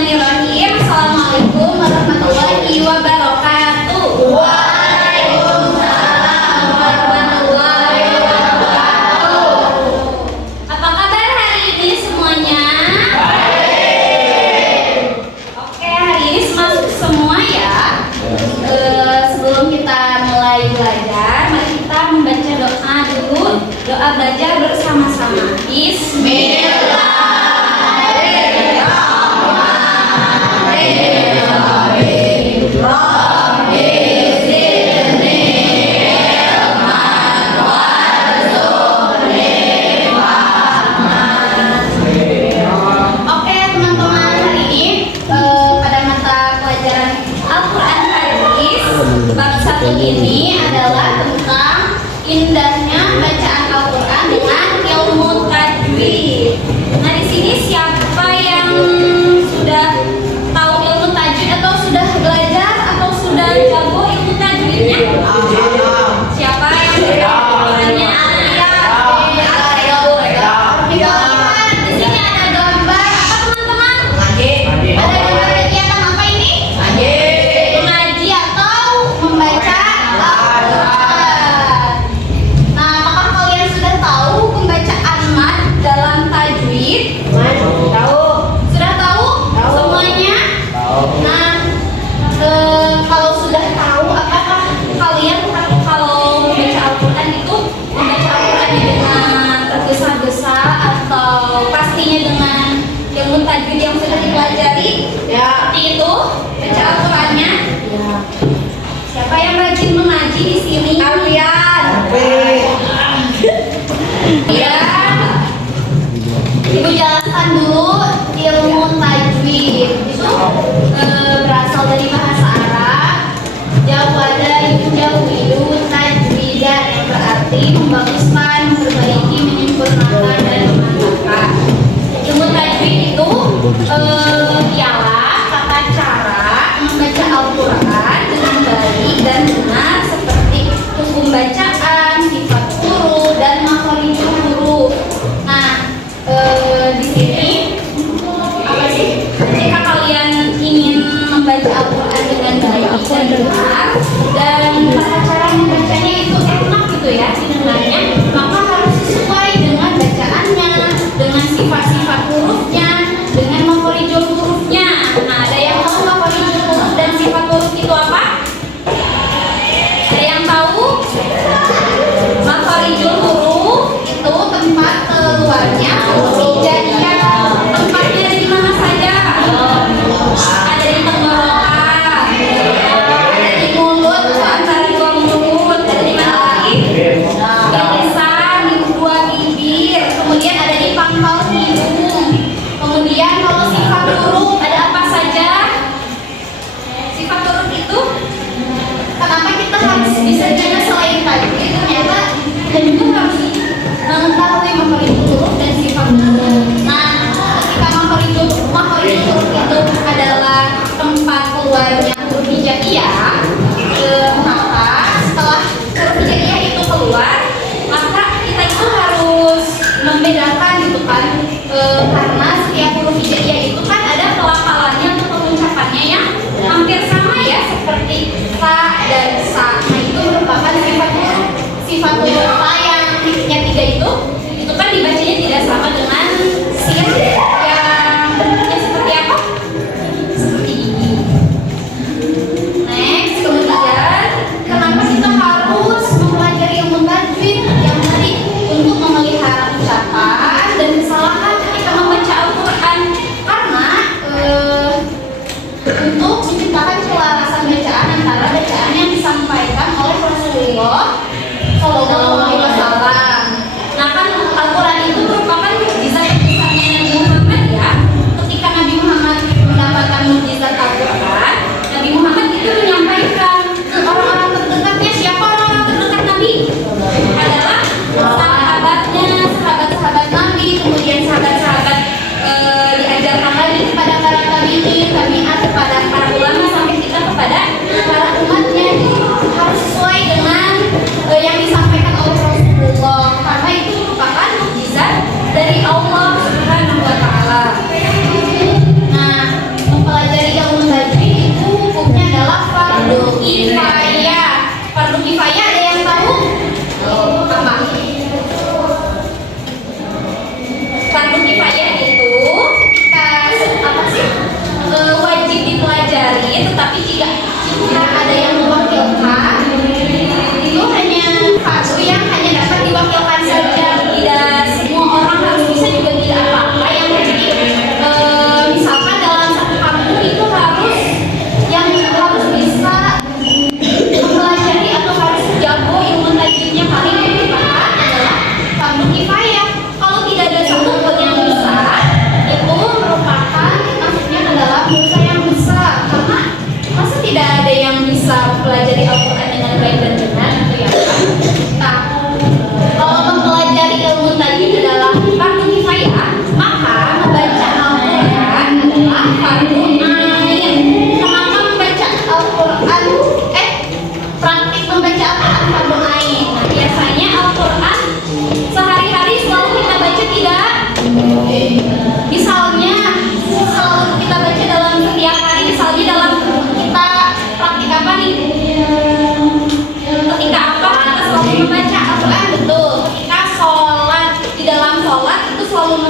Bismillahirrahmanirrahim. Assalamualaikum warahmatullahi wabarakatuh. Waalaikumsalam warahmatullahi wabarakatuh. Apa kabar hari ini semuanya? Baik. Oke, hari ini semangat semua ya. Sebelum kita mulai belajar, mari kita membaca doa dulu. Doa belajar bersama-sama. Bismillah. Ini adalah tentang indahnya bacaan Al-Quran dengan ilmu tajwid. Nah, di sini siapa yang sudah tahu ilmu tajwid atau sudah belajar atau sudah jago ilmu tajwidnya? Siapa yang sudah Qurannya? Di sini ada gambar apa teman-teman? Ada gambar kegiatan apa ini? Mengaji atau membaca. Tajwid yang sudah dipelajari, ya. Seperti itu baca Al-Qurannya. Ya. Siapa yang rajin mengaji di sini? Kalian. Ya. Ibu jelaskan dulu ilmu tajwid itu berasal dari bahasa Arab. Jawada yujawwidu tajwidan, yang berarti membaguskan, memperbaiki, menyempurnakan dan memantapkan. Ilmu tajwid itu ialah tata cara membaca Al-Quran dengan baik dan benar seperti hukum bacaan, sifat huruf, dan makhorijul huruf. Nah, di sini apa sih? Jika kalian ingin membaca Al-Quran dengan baik dan benar dan tata cara membacanya itu enak gitu ya didengarnya, maka harus sesuai dengan bacaannya, dengan sifat-sifat hurufnya, dengan makhorijul hurufnya. Nah, ada yang tahu makhorijul huruf dan sifat huruf itu apa? Ada yang tahu? Makhorijul huruf itu tempat keluarnya huruf hijaiyah. Tempatnya ada di mana saja? Ada di tenggorokan, ada di mulut atau antara dua mulut, ada di mana lagi? Di lisan, di dua bibir, kemudian ada di pangkal hidung. Kemudian kalau sifat huruf ada apa saja? Sifat huruf itu kenapa kita harus bisa jaga selain tajwid? Ternyata kita juga harus mengetahui makhorijul huruf dan sifat huruf. Nah, ketika makhorijul huruf itu adalah tempat keluarnya huruf hijaiyah, maka setelah huruf hijaiyah itu keluar, maka kita itu harus membedakan gitu kan, karena setiap huruf hijaiyah itu kan ada pelafalannya atau pengucapannya yang hampir sama ya, seperti sa dan sa. Nah, itu merupakan sifat huruf fa yang titiknya 3 itu kan dibacanya tidak sama dengan sin yang bentuknya seperti apa? Seperti ini. Next, kemudian kenapa kita harus mempelajari ilmu tajwid yang tadi? Untuk memelihara ucapan dan kesalahan ketika membaca Al-Quran, karena untuk menciptakan keselarasan bacaan antara bacaan yang disampaikan oleh Rasulullah Shallallahu Alaihi Wasallam. Nah, kan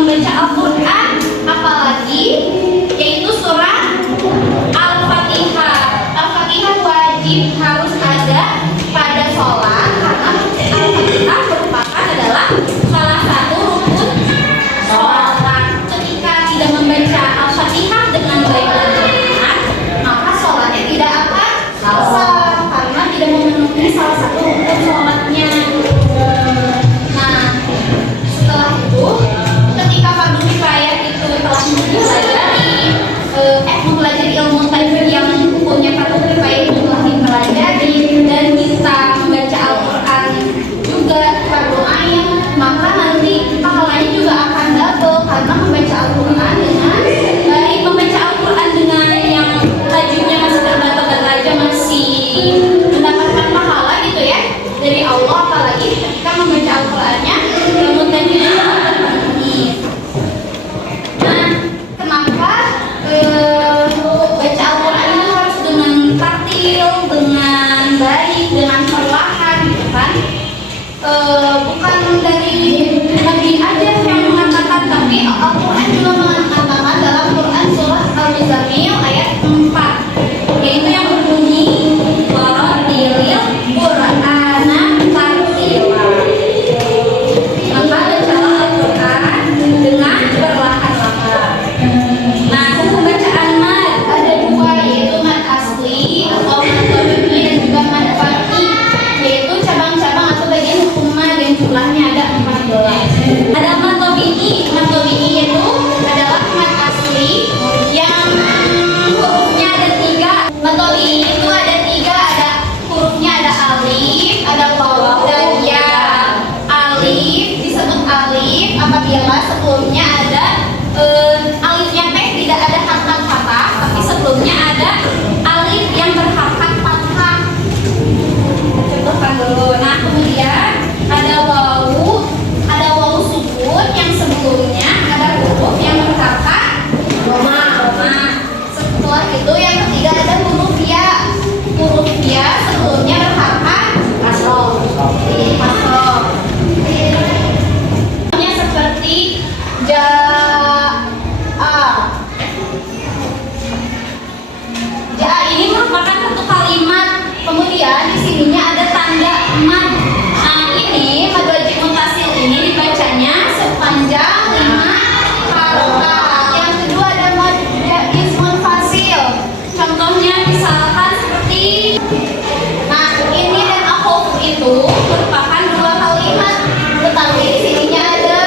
membaca Al-Quran, apalagi yaitu surat Al-Fatihah. Al-Fatihah wajib harus ada pada sholat karena Al-Fatihah merupakan adalah salah satu rukun sholat. Ketika tidak membaca Al-Fatihah dengan baik dan benar, maka sholatnya tidak akan sah karena tidak memenuhi salah satu rukun sholatnya. Nah, setelah itu, ketika fardu kifayah itu telah mempelajari ilmu tajwid yang hukumnya fardu kifayah itu telah dipelajari dan kita membaca Al-Quran juga fardu ain, maka nanti pahalanya juga akan double karena membaca Al-Quran dengan baik, membaca Al-Quran dengan yang tajwidnya masih terbatas aja masih mendapatkan pahala gitu ya dari Allah, apalagi ketika membaca Al-Qurannya ilmu tajwidnya terpenuhi. Nah, kenapa baca Al-Quran itu harus dengan tartil, dengan baik, dengan perlahan gitu kan? Bukan dari Nabi aja yang mengatakan, tapi Al-Quran juga mengatakan dalam Quran surat Al-Muzammil ayat 4, yaitu yang berbunyi warattilil Qur'ana tartila. Maka bacalah Al-Quran dengan perlahan-lahan. Nah, hukum bacaan mad ada dua, yaitu mad asli atau mad tabi'i dan juga mad far'i, yaitu cabang-cabang atau bagian hukum mad yang jumlahnya ada 14. Ada mad tabi'i. Mad tabi'i itu adalah mad asli yang hurufnya ada 3. Mad tabi'i itu ada 3, ada hurufnya ada alif, ada waw dan ya. Alif disebut alif apabila sebelumnya ada alifnya teh tidak ada harkat fathah, tapi sebelumnya ada alif yang berharkat fathah. Contohkan dulu. Nah, kemudian ada wawu sukun yang sebelumnya ada huruf yang berharkat doma. Setelah itu yang ketiga ada huruf ya. Huruf ya sebelumnya berharkat kasroh. Seperti ini merupakan satu kalimat, kemudian di sininya ada tanda mad. Nah, ini mad wajib mutasil ini dibacanya sepanjang 5 harokat. Yang kedua ada mad jaiz munfasil. Contohnya misalkan seperti, nah ini dan akhuf itu merupakan 2 kalimat, tetapi di sininya ada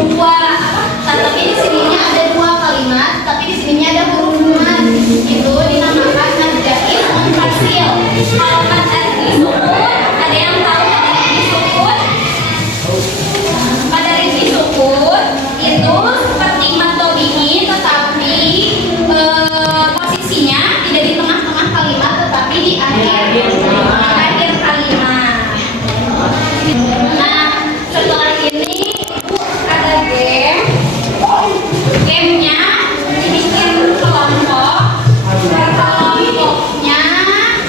2, tapi di sininya ada 2 kalimat, tapi di sininya ada huruf mad. Itu dinamakan mad jaiz munfasil. Kalau mad rizki sukun, ada yang tahu mad rizki sukun? Mad rizki sukun itu seperti mad tabi'i, tetapi posisinya tidak di tengah-tengah kalimat, tetapi di akhir kalimat. Nah, setelah ini Ibu ada gamenya dibikin kelompok. Kelompoknya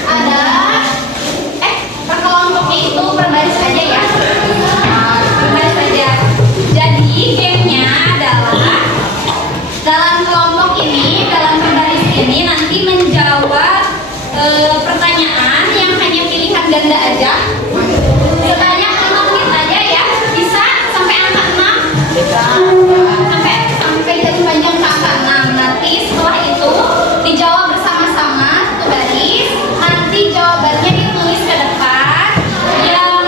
ada per kelompoknya itu per baris aja ya. Per baris aja. Jadi gamenya adalah dalam kelompok ini, dalam per baris ini nanti menjawab pertanyaan yang hanya pilihan ganda aja. Sebanyak 5 menit aja ya. Bisa sampai angka 6. Sampai jam panjang ke angka 6. Nanti setelah itu dijawab bersama-sama satu baris. Nanti jawabannya ditulis ke depan. Yang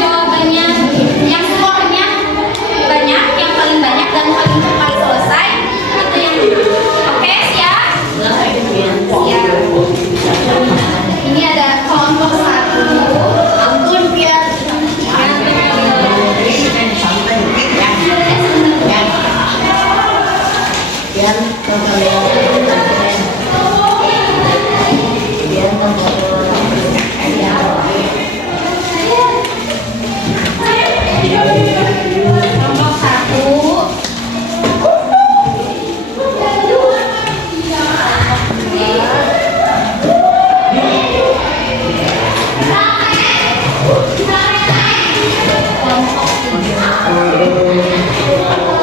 jawabannya, yang skornya banyak, yang paling banyak dan paling cepat selesai itu yang oke, siap? Siap. Ini ada kelompok 1. Ampun biar kelompok 1. Kelompok 3.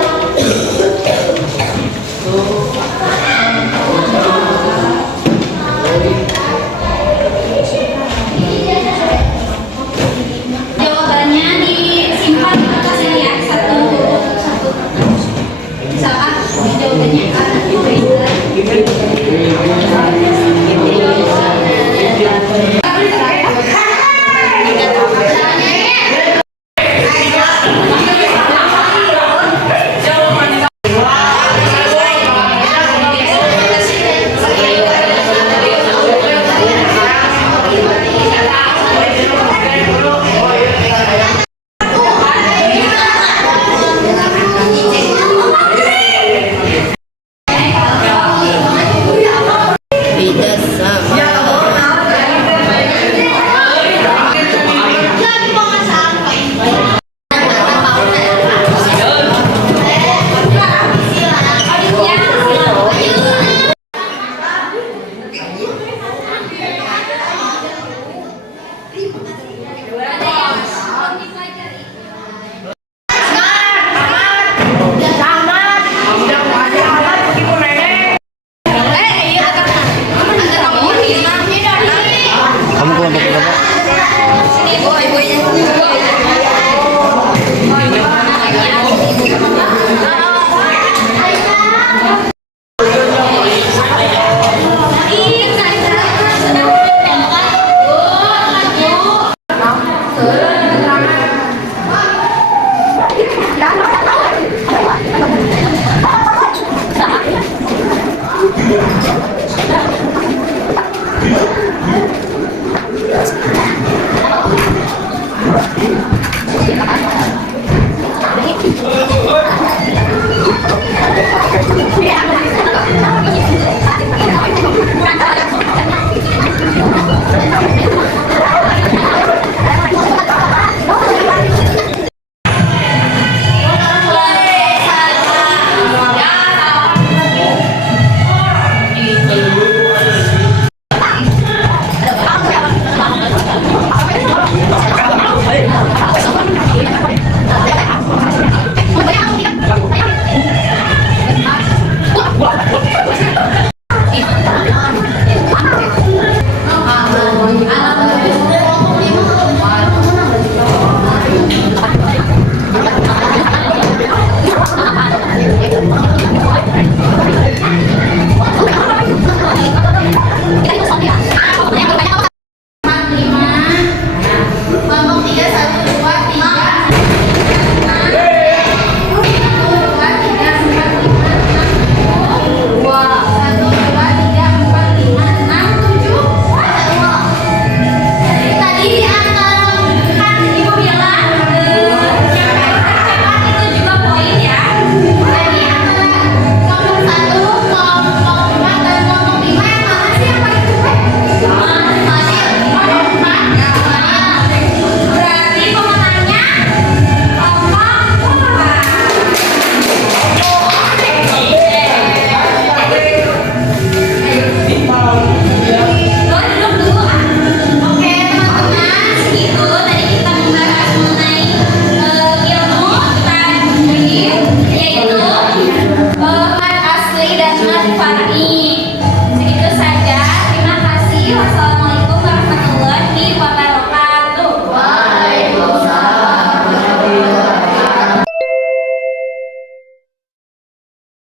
Yaitu